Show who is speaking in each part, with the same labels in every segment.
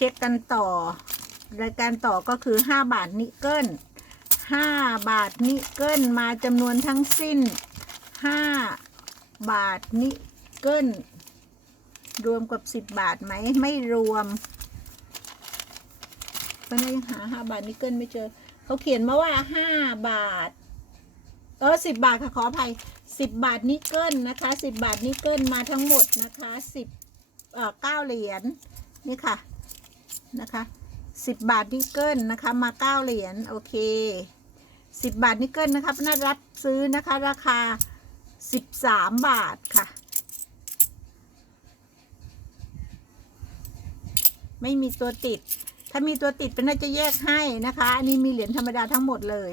Speaker 1: เช็คกันต่อ รายการต่อก็คือ 5 บาทนิกเกิล5 บาทนิกเกิลมาจำนวนทั้งสิ้น 5 บาทนิกเกิลรวมกับ 10 บาทไหมไม่รวมเพราะนั้นยังหา5บาทนิกเกิลไม่เจอ เขาเขียนมาว่า 5 บาท เออ10 บาทค่ะขออภัย 10 บาทนิกเกิลนะคะ 10 บาทนิกเกิลมาทั้งหมดนะคะ 10เอ่อ9เหรียญนี่ค่ะ นะคะสิบบาทนิกเกิลนะคะมาเก้าเหรียญโอเคสิบบาทนิกเกิลนะคะน่ารับซื้อนะคะราคาสิบสามบาทค่ะ ไม่มีตัวติด ถ้ามีตัวติดเป็นน่าจะแยกให้นะคะ อันนี้มีเหรียญธรรมดาทั้งหมดเลย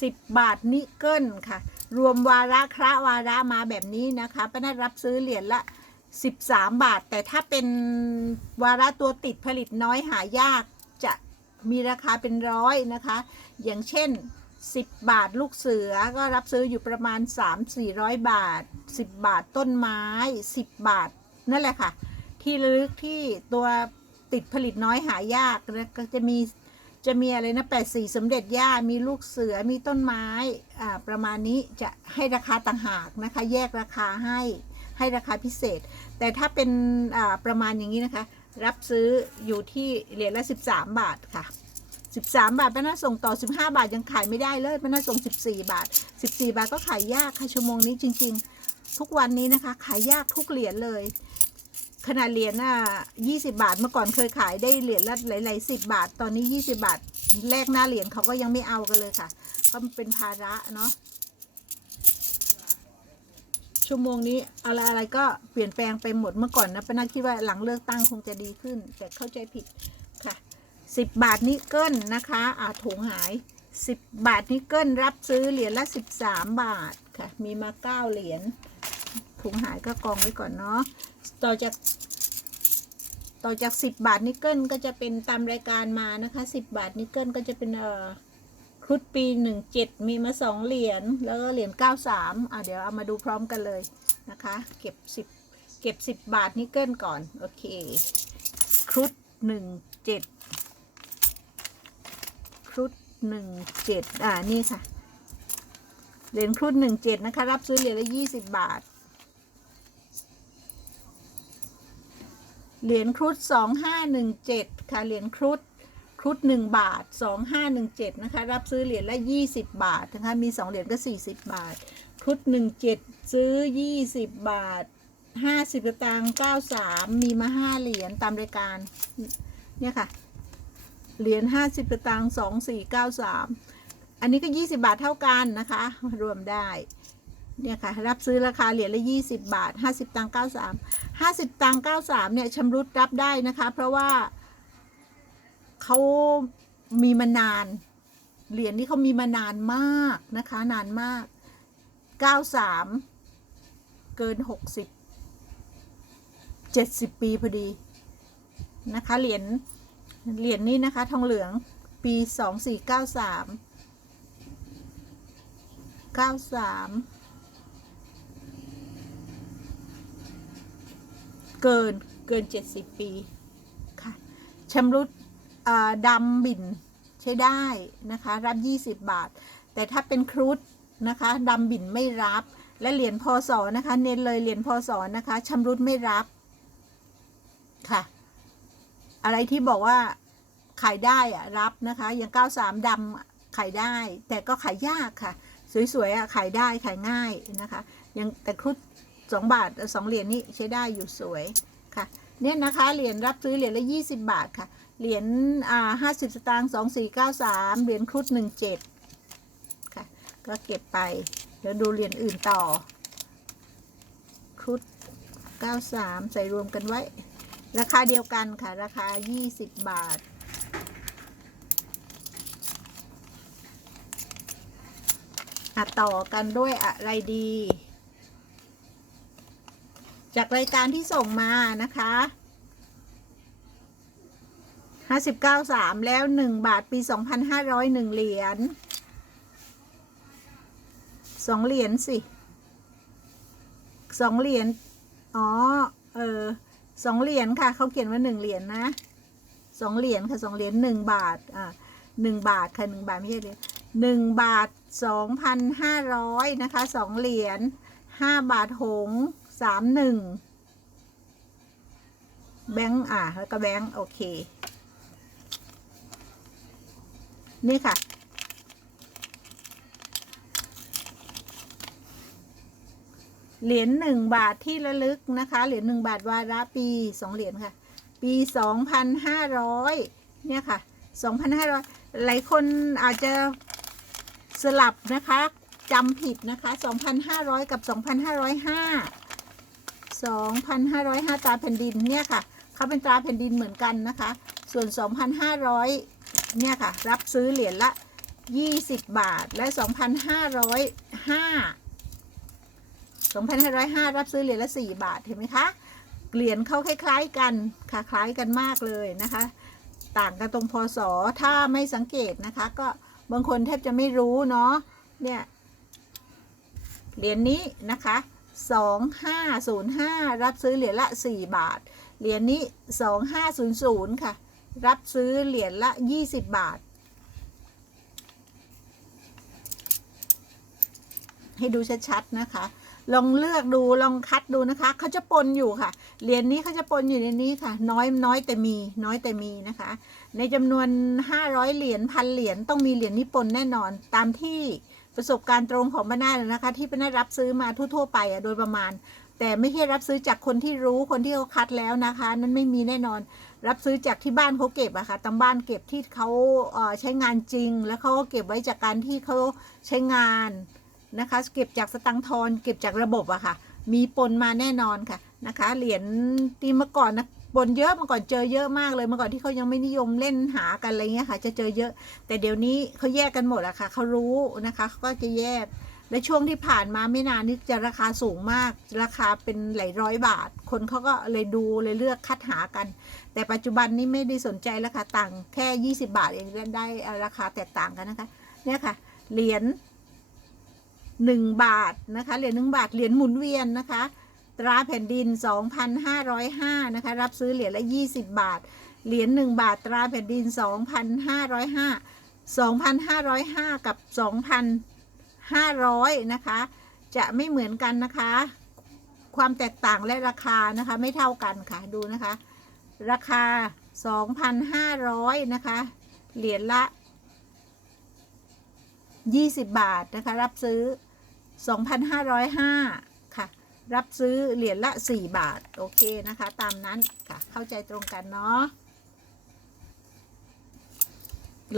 Speaker 1: สิบบาทนิกเกิลค่ะ รวมวาระคระวาระมาแบบนี้นะคะป้านารับซื้อเหรียญละ 13 บาท แต่ถ้าเป็นวาระตัวติดผลิตน้อยหายากจะมีราคาเป็นร้อยนะคะ อย่างเช่น 10 บาทลูกเสือก็รับซื้ออยู่ประมาณ 3-400 บาท 10 บาทต้นไม้ 10 บาท นั่นแหละค่ะ ที่ระลึกที่ตัวติดผลิตน้อยหายากนะก็จะมีจะมีอะไรนะแปดสี่สมเด็จย่า มีลูกเสือ มีต้นไม้ อ่า ประมาณนี้จะให้ราคาต่างหากนะคะ แยกราคาให้ ให้ราคาพิเศษ แต่ถ้าเป็นประมาณอย่างนี้นะคะ รับซื้ออยู่ที่เหรียญละ 13 บาทค่ะ13 บาทป้าน่าส่งต่อ 15 บาทยังขายไม่ได้เลยป้าน่าส่ง 14 บาท 14 บาทก็ขายยากค่ะชั่วโมงนี้จริง ๆ ทุกวันนี้นะคะ ขายยากทุกเหรียญเลย ขนาดเหรียญอะ20 บาทเมื่อก่อนเคยขายได้เหรียญละหลายๆสิบบาท ตอนนี้ 20 บาท แลกหน้าเหรียญเขาก็ยังไม่เอากันเลยค่ะ ก็เป็นภาระเนาะ ชั่วโมงนี้อะไรอะไรก็เปลี่ยนแปลงไปหมดเมื่อก่อนนะป้านาคิดว่าหลังเลือกตั้งคงจะดีขึ้น แต่เข้าใจผิดค่ะสิบบาทนิกเกิลนะคะอ่าถุงหายสิบบาทนิกเกิลรับซื้อเหรียญละสิบสามบาทค่ะ มีมาเก้าเหรียญถุงหายก็กองไว้ก่อนเนาะต่อจากต่อจากสิบบาทนิกเกิลก็จะเป็นตามรายการมานะคะสิบบาทนิกเกิลก็จะเป็นเอ่อ ครุฑปีหนึ่งเจ็ดมีมาสองเหรียญแล้วก็เหรียญเก้าสามอะเดี๋ยวเอามาดูพร้อมกันเลยนะคะ เก็บสิบเก็บสิบบาทนิกเกิลก่อน โอเค ครุฑหนึ่งเจ็ดครุฑหนึ่งเจ็ดอ่านี่ค่ะ เหรียญครุฑหนึ่งเจ็ดนะคะ รับซื้อเหรียญละยี่สิบบาท เหรียญครุฑสองห้าหนึ่งเจ็ดค่ะเหรียญครุฑ ครุฑหนึ่งบาทสองห้าหนึ่งเจ็ดนะคะ รับซื้อเหรียญละยี่สิบบาทนะคะ มีสองเหรียญก็สี่สิบบาท ครุฑหนึ่งเจ็ดซื้อยี่สิบบาทห้าสิบตางค์เก้าสามมีมาห้าเหรียญตามรายการ เนี่ยค่ะ เหรียญห้าสิบตางค์สองสี่เก้าสามอันนี้ก็ยี่สิบาทเท่ากันนะคะ รวมได้ เนี่ยค่ะ รับซื้อราคาเหรียญละยี่สิบาทห้าสิบตังค์เก้าสามห้าสิบตังค์เก้าสามเนี่ยชำรุดรับได้นะคะ เพราะว่า เขามีมานาน เหรียญนี้เขามีมานานมากนะคะ นานมาก 93 เกิน 60 70 ปีพอดีนะคะ เหรียญ เหรียญนี้นะคะ ทองเหลืองปี 2493 93 เกินเกิน 70 ปี ค่ะชำรุด ดำบินใช้ได้นะคะ รับ 20 บาท แต่ถ้าเป็นครุฑนะคะดำบินไม่รับ และเหรียญพศนะคะ เน้นเลยเหรียญพศนะคะชำรุดไม่รับค่ะ อะไรที่บอกว่าขายได้อะรับนะคะ อย่าง 93ดำขายได้ แต่ก็ขายยากค่ะ สวยๆอะขายได้ขายง่ายนะคะ ยังแต่ครุฑสองบาทสองเหรียญนี้ใช้ได้อยู่สวยค่ะ เนี่ยนะคะเหรียญรับซื้อเหรียญละ 20 บาทค่ะ เหรียญอ่าห้าสิบสตางค์สองสี่เก้าสามเหรียญครุฑหนึ่งเจ็ดค่ะ ก็เก็บไป เดี๋ยวดูเหรียญอื่นต่อ ครุฑเก้าสามใส่รวมกันไว้ ราคาเดียวกันค่ะ ราคายี่สิบบาทอะต่อกันด้วยอะไรดี จากรายการที่ส่งมานะคะห้าสิบเก้าสามแล้วหนึ่งบาทปีสองพันห้าร้อยหนึ่งเหรียญสองเหรียญสิสองเหรียญอ๋อ เออสองเหรียญค่ะ เขาเขียนว่าหนึ่งเหรียญนะสองเหรียญค่ะสองเหรียญหนึ่งบาท อ่าหนึ่งบาทค่ะหนึ่งบาทไม่ใช่เหรียญหนึ่งบาทสองพันห้าร้อยนะคะสองเหรียญห้าบาทหง สามหนึ่งแบงค์อ่าแล้วก็แบงค์โอเค นี่ค่ะ เหรียญหนึ่งบาทที่ระลึกนะคะ เหรียญหนึ่งบาทวาระปีสองเหรียญค่ะ ปีสองพันห้าร้อยเนี่ยค่ะสองพันห้าร้อยหลายคนอาจจะสลับนะคะจำผิดนะคะสองพันห้าร้อยกับส องพันห้าร้อยห้าสองพันห้าร้อยห้าตราแผ่นดินเนี่ยค่ะเขาเป็นตราแผ่นดินเหมือนกันนะคะ ส่วนสองพันห้าร้อยเนี่ยค่ะ รับซื้อเหรียญละยี่สิบบาท และสองพันห้าร้อยห้า2,505 รับซื้อเหรียญละ 4 บาท เห็นไหมคะ เหรียญเขาคล้าย ๆ กันค่ะคล้ายกันมากเลยนะคะ ต่างกันตรงพศถ้าไม่สังเกตนะคะ ก็บางคนแทบจะไม่รู้เนาะ เนี่ย เหรียญนี้นะคะ 2505 รับซื้อเหรียญละ 4 บาท เหรียญนี้ 2500 ค่ะ รับซื้อเหรียญละ 20 บาท ให้ดูชัดๆนะคะ ลองเลือกดู ลองคัดดูนะคะ เขาจะปนอยู่ค่ะ เหรียญนี้เขาจะปนอยู่ในนี้ค่ะ น้อยน้อยแต่มี น้อยแต่มีนะคะ ในจำนวน 500 เหรียญพันเหรียญต้องมีเหรียญนี้ปนแน่นอน ตามที่ ประสบการณ์ตรงของป้านาเลยนะคะ ที่ป้านารับซื้อมาทั่วๆไปอะโดยประมาณ แต่ไม่ใช่รับซื้อจากคนที่รู้คนที่เขาคัดแล้วนะคะ นั้นไม่มีแน่นอน รับซื้อจากที่บ้านเขาเก็บอะค่ะตามบ้านเก็บที่เขาใช้งานจริง แล้วเขาก็เก็บไว้จากการที่เขาใช้งานนะคะ เก็บจากสตังทอนเก็บจากระบบอะค่ะ มีปนมาแน่นอนค่ะนะคะ เหรียญที่เมื่อก่อนนะ ปนเยอะเมื่อก่อนเจอเยอะมากเลยเมื่อก่อนที่เขายังไม่นิยมเล่นหากันอะไรเงี้ยค่ะ จะเจอเยอะ แต่เดี๋ยวนี้เขาแยกกันหมดอะค่ะเขารู้นะคะเขาก็จะแยก และช่วงที่ผ่านมาไม่นานนี่จะราคาสูงมาก ราคาเป็นหลายร้อยบาท คนเขาก็เลยดูเลยเลือกคัดหากัน แต่ปัจจุบันนี้ไม่ได้สนใจราคาต่างแค่ 20 บาทเองได้ราคาแตกต่างกันนะคะเนี่ยค่ะเหรียญหนึ่งบาทนะคะเหรียญหนึ่งบาทเหรียญหมุนเวียนนะคะ ตราแผ่นดิน 2,505นะคะรับซื้อเหรียญละ 20 บาท เหรียญหนึ่งบาทตราแผ่นดิน 2,505 2,505 กับ 2,500นะคะ จะไม่เหมือนกันนะคะ ความแตกต่างและราคานะคะไม่เท่ากันค่ะดูนะคะ ราคา 2,500นะคะ เหรียญละ 20 บาทนะคะ รับซื้อ 2,505 รับซื้อเหรียญละ 4 บาท โอเคนะคะ ตามนั้นค่ะ เข้าใจตรงกันเนาะ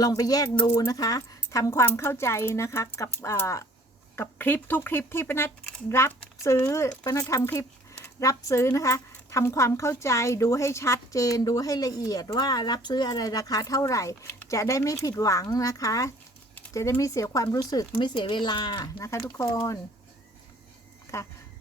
Speaker 1: ลองไปแยกดูนะคะทำความเข้าใจนะคะกับกับคลิปทุกคลิปที่ปนัดรับซื้อปนัดทำคลิปรับซื้อนะคะทำความเข้าใจดูให้ชัดเจนดูให้ละเอียดว่ารับซื้ออะไรราคาเท่าไหร่ จะได้ไม่ผิดหวังนะคะ จะได้ไม่เสียความรู้สึกไม่เสียเวลานะคะทุกคนค่ะ